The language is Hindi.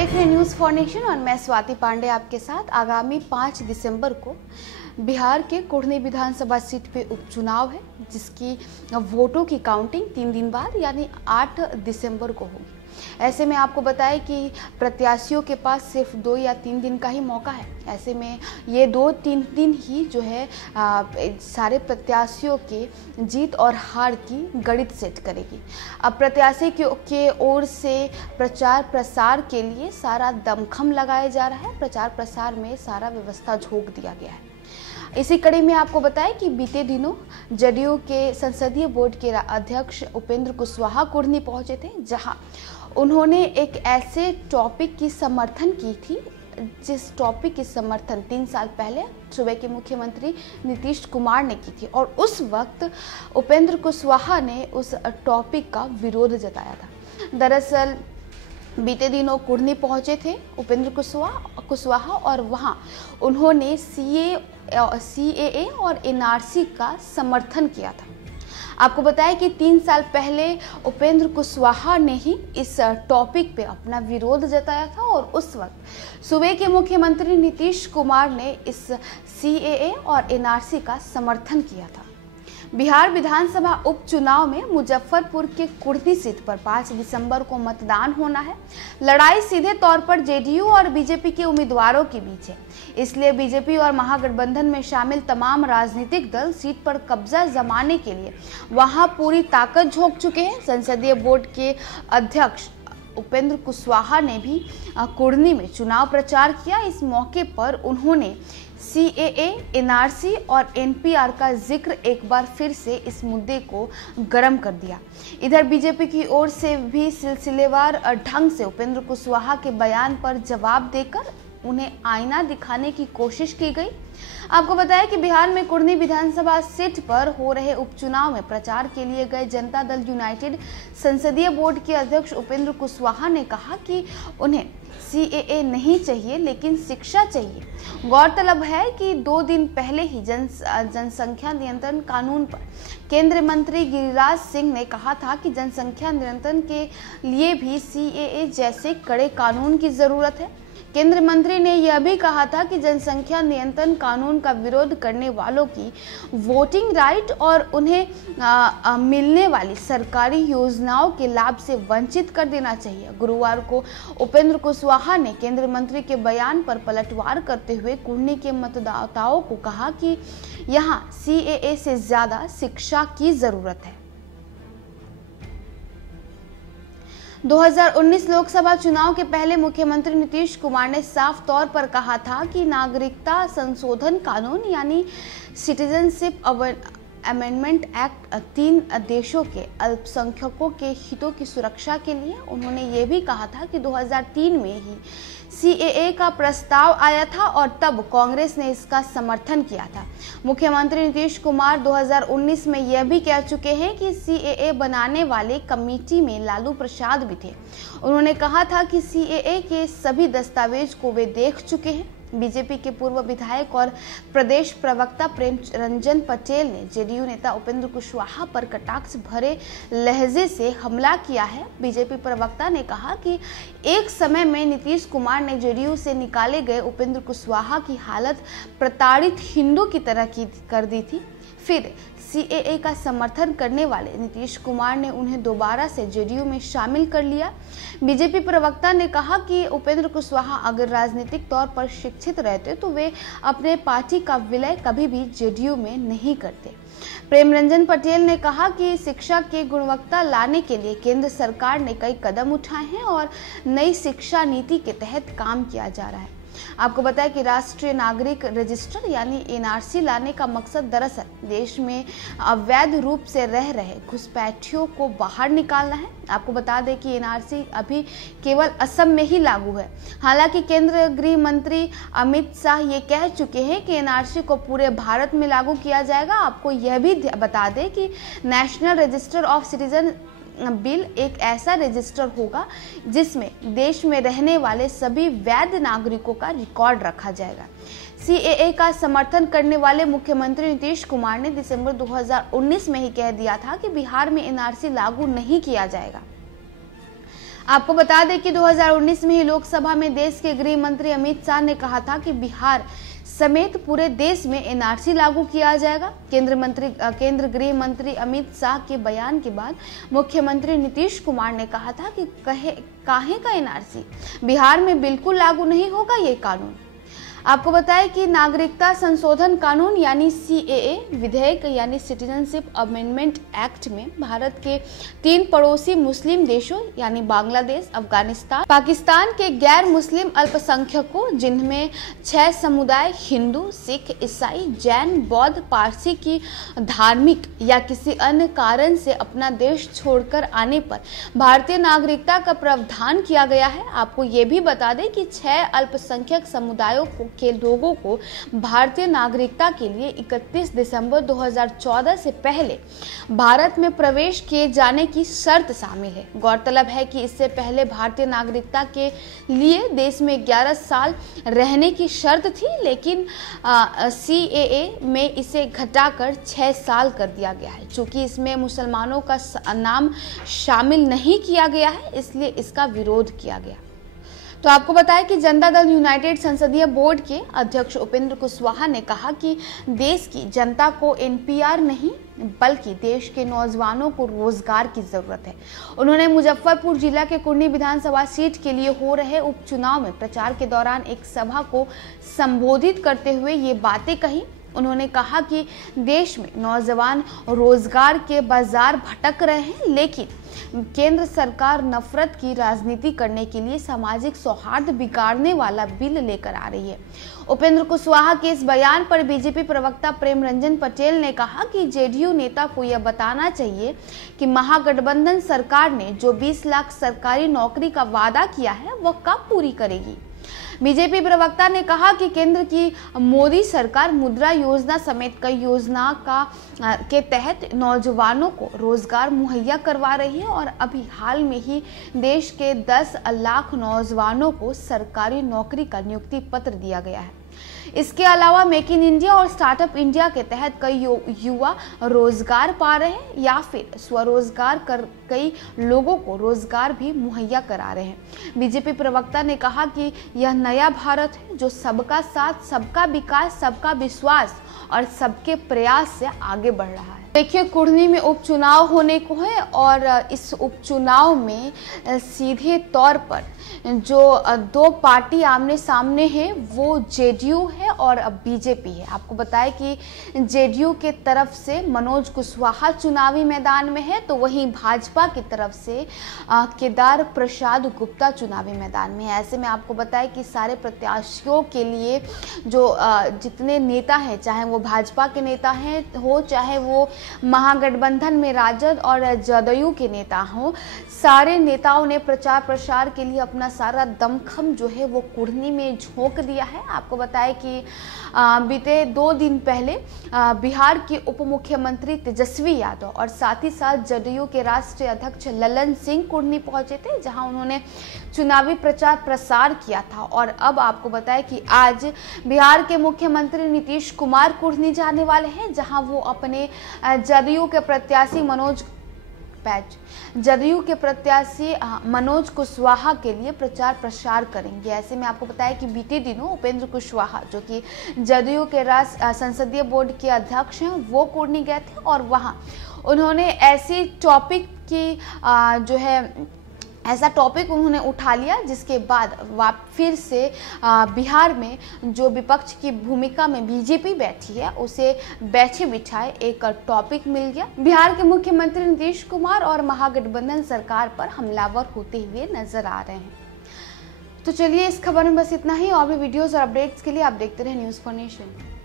देख रहे हैं न्यूज़ फॉर नेशन और मैं स्वाति पांडे आपके साथ। आगामी 5 दिसंबर को बिहार के कुढ़नी विधानसभा सीट पे उपचुनाव है, जिसकी वोटों की काउंटिंग 3 दिन बाद यानी 8 दिसंबर को होगी। ऐसे में आपको बताएं कि प्रत्याशियों के पास सिर्फ 2 या 3 दिन का ही मौका है। ऐसे में ये 2-3 दिन ही जो है सारे प्रत्याशियों के जीत और हार की गणित सेट करेगी। अब प्रत्याशी के ओर से प्रचार प्रसार के लिए सारा दमखम लगाया जा रहा है। प्रचार प्रसार में सारा व्यवस्था झोंक दिया गया है। इसी कड़ी में आपको बताएं कि बीते दिनों जदयू के संसदीय बोर्ड के अध्यक्ष उपेंद्र कुशवाहा कुढ़नी पहुंचे थे, जहां उन्होंने एक ऐसे टॉपिक की समर्थन की थी जिस टॉपिक की समर्थन 3 साल पहले सूबे के मुख्यमंत्री नीतीश कुमार ने की थी, और उस वक्त उपेंद्र कुशवाहा ने उस टॉपिक का विरोध जताया था। दरअसल बीते दिनों कुढ़नी पहुंचे थे उपेंद्र कुशवाहा और वहां उन्होंने CAA और NRC का समर्थन किया था। आपको बताएं कि 3 साल पहले उपेंद्र कुशवाहा ने ही इस टॉपिक पे अपना विरोध जताया था, और उस वक्त सूबे के मुख्यमंत्री नीतीश कुमार ने इस CAA और NRC का समर्थन किया था। बिहार विधानसभा उपचुनाव में मुजफ्फरपुर के कुढ़नी सीट पर 5 दिसंबर को मतदान होना है। लड़ाई सीधे तौर पर JDU और BJP के उम्मीदवारों के बीच है, इसलिए BJP और महागठबंधन में शामिल तमाम राजनीतिक दल सीट पर कब्जा जमाने के लिए वहां पूरी ताकत झोंक चुके हैं। संसदीय बोर्ड के अध्यक्ष उपेंद्र कुशवाहा ने भी कुढ़नी में चुनाव प्रचार किया। इस मौके पर उन्होंने CAA, NRC और NPR का जिक्र एक बार फिर से इस मुद्दे को गर्म कर दिया। इधर बीजेपी की ओर से भी सिलसिलेवार ढंग से उपेंद्र कुशवाहा के बयान पर जवाब देकर उन्हें आईना दिखाने की कोशिश की गई। आपको बताया कि बिहार में कुढ़नी विधानसभा सीट पर हो रहे उपचुनाव में प्रचार के लिए गए जनता दल यूनाइटेड संसदीय बोर्ड के अध्यक्ष उपेंद्र कुशवाहा ने कहा कि उन्हें CAA नहीं चाहिए, लेकिन शिक्षा चाहिए। गौरतलब है कि 2 दिन पहले ही जनसंख्या नियंत्रण कानून पर केंद्रीय मंत्री गिरिराज सिंह ने कहा था कि जनसंख्या नियंत्रण के लिए भी CAA जैसे कड़े कानून की जरूरत है। केंद्रीय मंत्री ने यह भी कहा था कि जनसंख्या नियंत्रण कानून का विरोध करने वालों की वोटिंग राइट और उन्हें मिलने वाली सरकारी योजनाओं के लाभ से वंचित कर देना चाहिए। गुरुवार को उपेंद्र कुशवाहा ने केंद्रीय मंत्री के बयान पर पलटवार करते हुए कुढ़नी के मतदाताओं को कहा कि यहां CAA से ज्यादा शिक्षा की जरूरत है। 2019 लोकसभा चुनाव के पहले मुख्यमंत्री नीतीश कुमार ने साफ तौर पर कहा था कि नागरिकता संशोधन कानून यानी सिटीजनशिप अमेंडमेंट एक्ट 3 देशों के अल्पसंख्यकों के हितों की सुरक्षा के लिए। उन्होंने ये भी कहा था कि 2003 में ही CAA का प्रस्ताव आया था और तब कांग्रेस ने इसका समर्थन किया था। मुख्यमंत्री नीतीश कुमार 2019 में यह भी कह चुके हैं कि CAA बनाने वाले कमेटी में लालू प्रसाद भी थे। उन्होंने कहा था कि CAA के सभी दस्तावेज को वे देख चुके हैं। बीजेपी के पूर्व विधायक और प्रदेश प्रवक्ता प्रेम रंजन पटेल ने JDU नेता उपेंद्र कुशवाहा पर कटाक्ष भरे लहजे से हमला किया है। बीजेपी प्रवक्ता ने कहा कि एक समय में नीतीश कुमार ने JDU से निकाले गए उपेंद्र कुशवाहा की हालत प्रताड़ित हिंदू की तरह कर दी थी। फिर CAA का समर्थन करने वाले नीतीश कुमार ने उन्हें दोबारा से JDU में शामिल कर लिया। बीजेपी प्रवक्ता ने कहा कि उपेंद्र कुशवाहा अगर राजनीतिक तौर पर शिक्षित रहते तो वे अपने पार्टी का विलय कभी भी JDU में नहीं करते। प्रेम रंजन पटेल ने कहा कि शिक्षा की गुणवत्ता लाने के लिए केंद्र सरकार ने कई कदम उठाए हैं और नई शिक्षा नीति के तहत काम किया जा रहा है। आपको बताएं कि राष्ट्रीय नागरिक रजिस्टर यानी NRC लाने का मकसद दरअसल देश में अवैध रूप से रह रहे घुसपैठियों को बाहर निकालना है। आपको बता दें कि NRC अभी केवल असम में ही लागू है। हालांकि केंद्रीय गृह मंत्री अमित शाह ये कह चुके हैं कि NRC को पूरे भारत में लागू किया जाएगा। आपको यह भी बता दें कि national register of citizen bill एक ऐसा रजिस्टर होगा जिसमें देश में रहने वाले सभी वैध नागरिकों का रिकॉर्ड रखा जाएगा। CAA का समर्थन करने वाले मुख्यमंत्री नीतीश कुमार ने दिसंबर 2019 में ही कह दिया था कि बिहार में NRC लागू नहीं किया जाएगा। आपको बता दें कि 2019 में ही लोकसभा में देश के गृह मंत्री अमित शाह ने कहा था कि बिहार समेत पूरे देश में एनआरसी लागू किया जाएगा। केंद्र गृह मंत्री अमित शाह के बयान के बाद मुख्यमंत्री नीतीश कुमार ने कहा था कि काहे का एनआरसी, बिहार में बिल्कुल लागू नहीं होगा ये कानून। आपको बताएं कि नागरिकता संशोधन कानून यानी CAA विधेयक यानी सिटीजनशिप अमेंडमेंट एक्ट में भारत के 3 पड़ोसी मुस्लिम देशों यानी बांग्लादेश, अफगानिस्तान, पाकिस्तान के गैर मुस्लिम अल्पसंख्यकों जिनमें 6 समुदाय हिंदू, सिख, ईसाई, जैन, बौद्ध, पारसी की धार्मिक या किसी अन्य कारण से अपना देश छोड़कर आने पर भारतीय नागरिकता का प्रावधान किया गया है। आपको ये भी बता दें कि 6 अल्पसंख्यक समुदायों के लोगों को भारतीय नागरिकता के लिए 31 दिसंबर 2014 से पहले भारत में प्रवेश किए जाने की शर्त शामिल है। गौरतलब है कि इससे पहले भारतीय नागरिकता के लिए देश में 11 साल रहने की शर्त थी, लेकिन CAA में इसे घटाकर 6 साल कर दिया गया है। चूंकि इसमें मुसलमानों का नाम शामिल नहीं किया गया है, इसलिए इसका विरोध किया गया। तो आपको बताएं कि जनता दल यूनाइटेड संसदीय बोर्ड के अध्यक्ष उपेंद्र कुशवाहा ने कहा कि देश की जनता को NPR नहीं बल्कि देश के नौजवानों को रोजगार की जरूरत है। उन्होंने मुजफ्फरपुर जिला के कुर्नी विधानसभा सीट के लिए हो रहे उपचुनाव में प्रचार के दौरान एक सभा को संबोधित करते हुए ये बातें कही। उन्होंने कहा कि देश में नौजवान रोजगार के बाजार भटक रहे हैं, लेकिन केंद्र सरकार नफरत की राजनीति करने के लिए सामाजिक सौहार्द बिगाड़ने वाला बिल लेकर आ रही है। उपेंद्र कुशवाहा के इस बयान पर बीजेपी प्रवक्ता प्रेम रंजन पटेल ने कहा कि JDU नेता को यह बताना चाहिए कि महागठबंधन सरकार ने जो 20 लाख सरकारी नौकरी का वादा किया है वह कब पूरी करेगी। बीजेपी प्रवक्ता ने कहा कि केंद्र की मोदी सरकार मुद्रा योजना समेत कई योजना के तहत नौजवानों को रोजगार मुहैया करवा रही है और अभी हाल में ही देश के 10 लाख नौजवानों को सरकारी नौकरी का नियुक्ति पत्र दिया गया है। इसके अलावा मेक इन इंडिया और स्टार्टअप इंडिया के तहत कई युवा रोजगार पा रहे हैं या फिर स्वरोजगार कर कई लोगों को रोजगार भी मुहैया करा रहे हैं। बीजेपी प्रवक्ता ने कहा कि यह नया भारत है जो सबका साथ, सबका विकास, सबका विश्वास और सबके प्रयास से आगे बढ़ रहा है। देखिए, कुर्नी में उपचुनाव होने को है और इस उपचुनाव में सीधे तौर पर जो 2 पार्टी आमने सामने है वो JDU है और बीजेपी है। आपको बताएं कि JDU के तरफ से मनोज कुशवाहा चुनावी मैदान में है, तो वहीं भाजपा की तरफ से केदार प्रसाद गुप्ता चुनावी मैदान में है। ऐसे में आपको बताएं कि सारे प्रत्याशियों के लिए जो जितने नेता हैं, चाहे वो भाजपा के नेता हैं हो, चाहे वो महागठबंधन में राजद और JDU के नेता हों, सारे नेताओं ने प्रचार प्रसार के लिए अपना सारा दमखम जो है वो कुर्नी में झोंक दिया है। आपको बताएं कि बीते 2 दिन पहले बिहार के उप मुख्यमंत्री तेजस्वी यादव और साथ ही साथ JDU के राष्ट्रीय अध्यक्ष ललन सिंह कुर्नी पहुंचे थे, जहां उन्होंने चुनावी प्रचार प्रसार किया था। और अब आपको बताएं कि आज बिहार के मुख्यमंत्री नीतीश कुमार कुर्नी जाने वाले हैं, जहां वो अपने JDU के प्रत्याशी मनोज कुशवाहा के लिए प्रचार प्रसार करेंगे। ऐसे में आपको बताया कि बीते दिनों उपेंद्र कुशवाहा जो कि JDU के राष्ट्रीय संसदीय बोर्ड के अध्यक्ष हैं, वो कुर्नी गए थे और वहां उन्होंने ऐसी टॉपिक की जो है ऐसा टॉपिक उन्होंने उठा लिया, जिसके बाद फिर से बिहार में जो विपक्ष की भूमिका में बीजेपी बैठी है उसे बैठे बिठाए एक टॉपिक मिल गया। बिहार के मुख्यमंत्री नीतीश कुमार और महागठबंधन सरकार पर हमलावर होते हुए नजर आ रहे हैं। तो चलिए, इस खबर में बस इतना ही। और भी वीडियोस और अपडेट्स के लिए आप देखते रहे न्यूज़ फॉर नेशन।